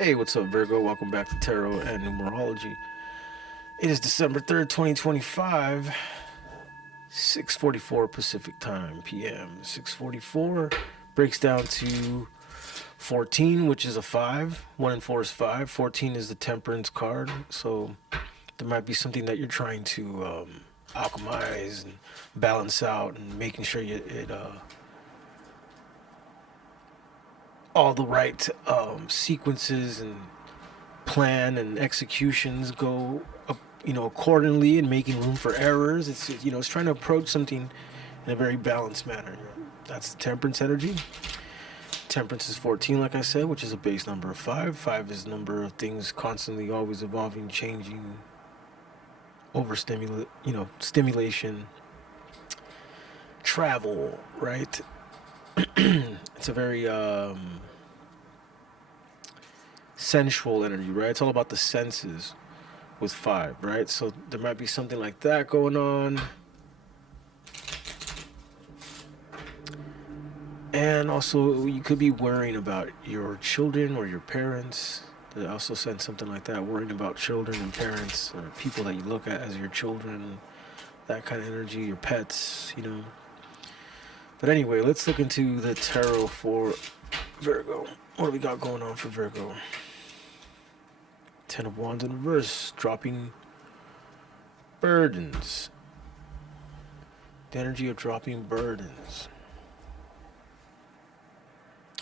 Hey, what's up, Virgo? Welcome back to Tarot and Numerology. It is December 3rd, 2025, 6:44 Pacific Time, PM. 6:44 breaks down to 14, which is a 5. 1 and 4 is 5. 14 is the Temperance card. So there might be something that you're trying to alchemize and balance out and making sure all the right sequences and plan and executions go accordingly and making room for errors. It's trying to approach something in a very balanced manner. That's the temperance energy. Temperance is 14, like I said, which is a base number of 5. 5 is the number of things constantly always evolving, changing, stimulation, travel, right? It's a very sensual energy, right? It's all about the senses with 5, right? So there might be something like that going on. And also, you could be worrying about your children or your parents. They also said something like that, worrying about children and parents or people that you look at as your children, that kind of energy, your pets. But anyway, let's look into the tarot for Virgo. What do we got going on for Virgo? 10 of Wands in reverse, dropping burdens. The energy of dropping burdens.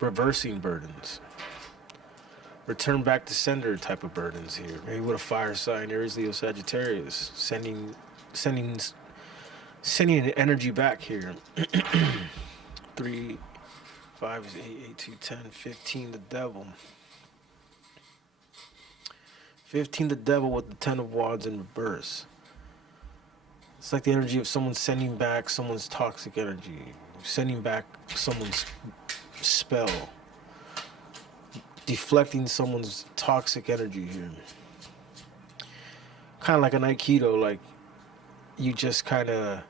Reversing burdens. Return back to sender type of burdens here. Maybe with a fire sign, Aries, Leo, Sagittarius. Sending an energy back here. 3, 5 is 8, 8, 2, 10, 15, the devil. 15, the devil with the 10 of Wands in reverse. It's like the energy of someone sending back someone's toxic energy, sending back someone's spell, deflecting someone's toxic energy here. Kind of like an Aikido, like you just kind of,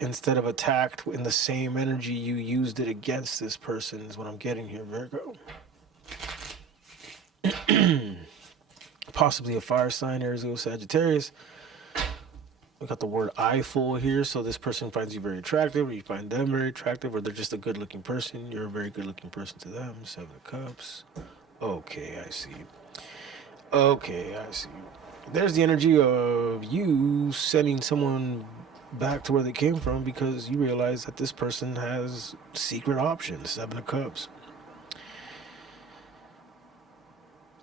instead of attacked in the same energy, you used it against this person, is what I'm getting here, Virgo. Possibly a fire sign, Aries, Leo, Sagittarius. We got the word eyeful here, so this person finds you very attractive, or you find them very attractive, or they're just a good-looking person. You're a very good-looking person to them. 7 of Cups. Okay, I see. There's the energy of you sending someone back to where they came from because you realize that this person has secret options. 7 of Cups.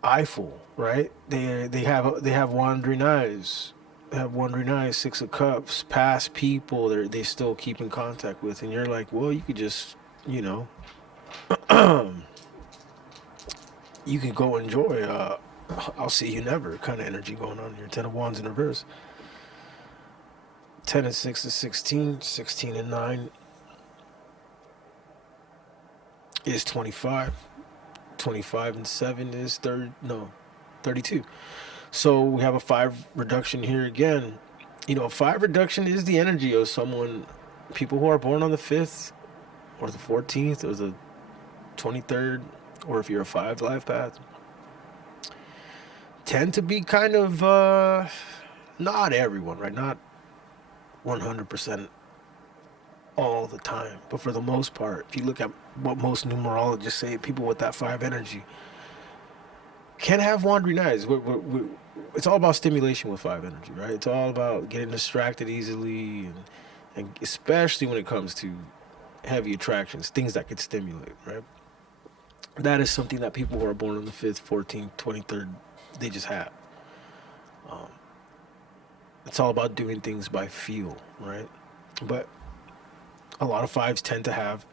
Eyeful, right? They have wandering eyes. Have wandering eyes. 6 of Cups. Past people they still keep in contact with, and you're like, well, you could just, you could go enjoy. I'll see you never kind of energy going on here. 10 of Wands in reverse. 10 and 6 is 16. 16 and 9 is 25. 25 and 7 is 32. So we have a 5 reduction here again. 5 reduction is the energy of people who are born on the 5th or the 14th or the 23rd, or if you're a 5 life path, tend to be kind of, not everyone, right? Not 100% all the time. But for the most part, if you look at what most numerologists say, people with that 5 energy can have wandering eyes. It's all about stimulation with 5 energy, right? It's all about getting distracted easily, and especially when it comes to heavy attractions, things that could stimulate, right? That is something that people who are born on the 5th, 14th, 23rd, they just have. It's all about doing things by feel, right? But a lot of 5s tend to have,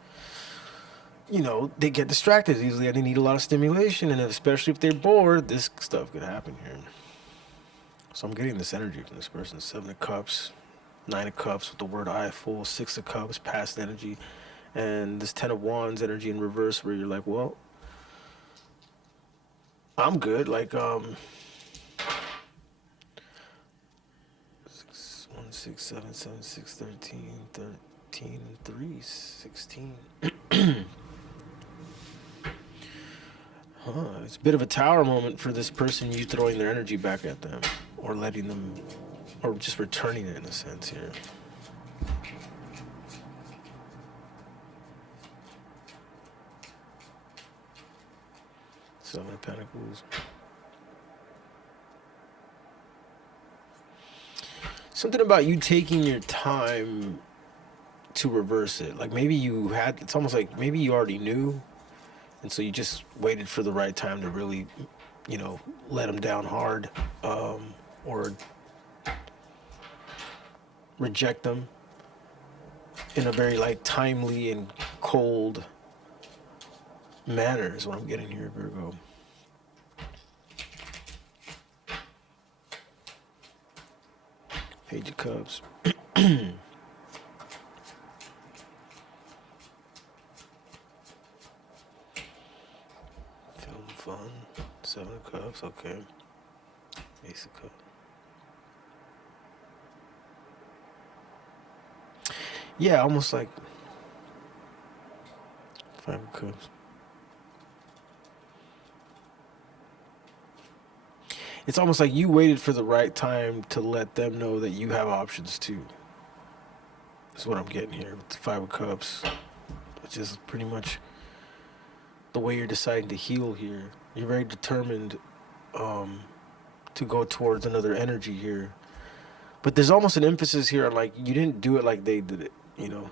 they get distracted easily and they need a lot of stimulation, and especially if they're bored, this stuff could happen here. So I'm getting this energy from this person. 7 of Cups, 9 of Cups with the word eyeful, 6 of Cups, past energy, and this 10 of Wands energy in reverse, where you're like, well, I'm good. Like, 1, 6, 7, 7, 6, 13, 13, 3, 16. It's a bit of a tower moment for this person, you throwing their energy back at them, or letting them, or just returning it in a sense here. Seven of Pentacles. Something about you taking your time to reverse it. Like maybe you had, it's almost like maybe you already knew, and so you just waited for the right time to really, let them down hard, or reject them in a very like timely and cold manner is what I'm getting here, Virgo. Page of Cups. Film fun. Seven of Cups, okay. Ace of Cups. Yeah, almost like Five of Cups. It's almost like you waited for the right time to let them know that you have options too. That's what I'm getting here with the Five of Cups, which is pretty much the way you're deciding to heal here. You're very determined to go towards another energy here. But there's almost an emphasis here on like you didn't do it like they did it, You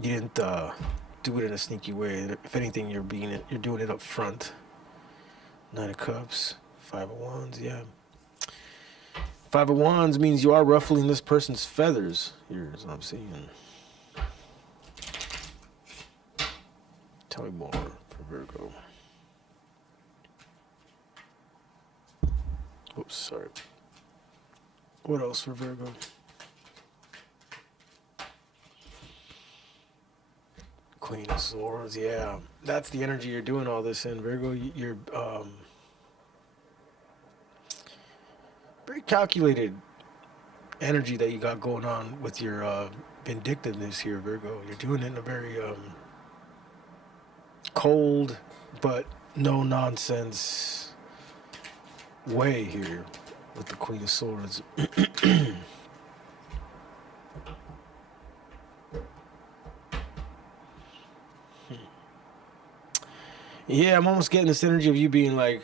didn't do it in a sneaky way. If anything, you're doing it up front. Nine of Cups. Five of Wands, yeah. Five of Wands means you are ruffling this person's feathers. Here's what I'm seeing. Tell me more for Virgo. Oops, sorry. What else for Virgo? Queen of Swords, yeah. That's the energy you're doing all this in, Virgo. You're very calculated energy that you got going on with your vindictiveness here, Virgo. You're doing it in a very cold but no nonsense way here with the Queen of Swords. Yeah, I'm almost getting this energy of you being like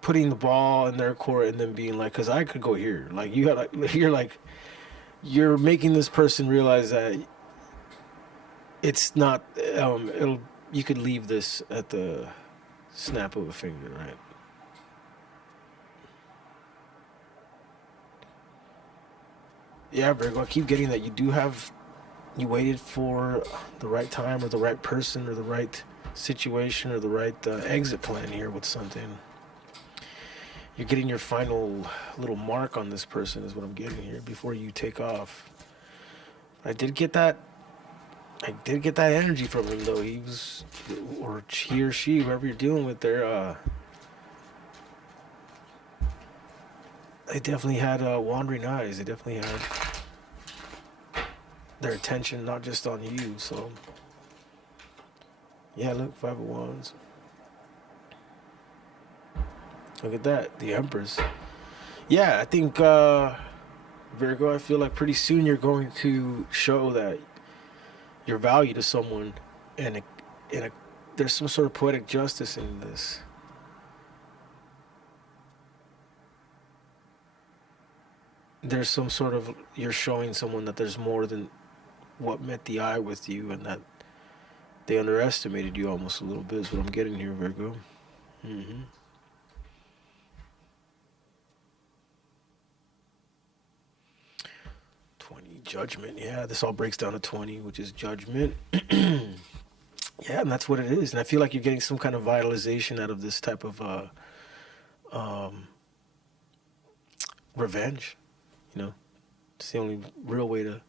putting the ball in their court and then being like, because I could go here. Like you're making this person realize that it's not. You could leave this at the snap of a finger, right? Yeah, Virgo. I keep getting that you waited for the right time or the right person or the right situation or the right exit plan here with something. You're getting your final little mark on this person is what I'm getting here before you take off. I did get that energy from him though. He or she, whoever you're dealing with there, they definitely had wandering eyes. They definitely had their attention not just on you. So yeah, look, Five of Wands. Look at that, the Empress. Yeah, I think Virgo, I feel like pretty soon you're going to show that your value to someone, and there's some sort of poetic justice in this. There's some sort of, you're showing someone that there's more than what met the eye with you, and that they underestimated you almost a little bit is what I'm getting here, Virgo. Mm-hmm. 20, Judgment. Yeah, this all breaks down to 20, which is Judgment. Yeah, and that's what it is. And I feel like you're getting some kind of vitalization out of this type of revenge. It's the only real way to,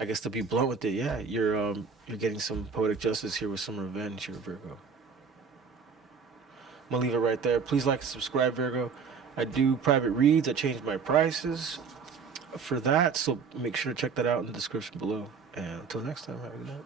I guess, to be blunt with it. Yeah, you're getting some poetic justice here with some revenge here, Virgo. I'm gonna leave it right there. Please like and subscribe, Virgo. I do private reads. I change my prices for that, so make sure to check that out in the description below. And until next time, have a good night.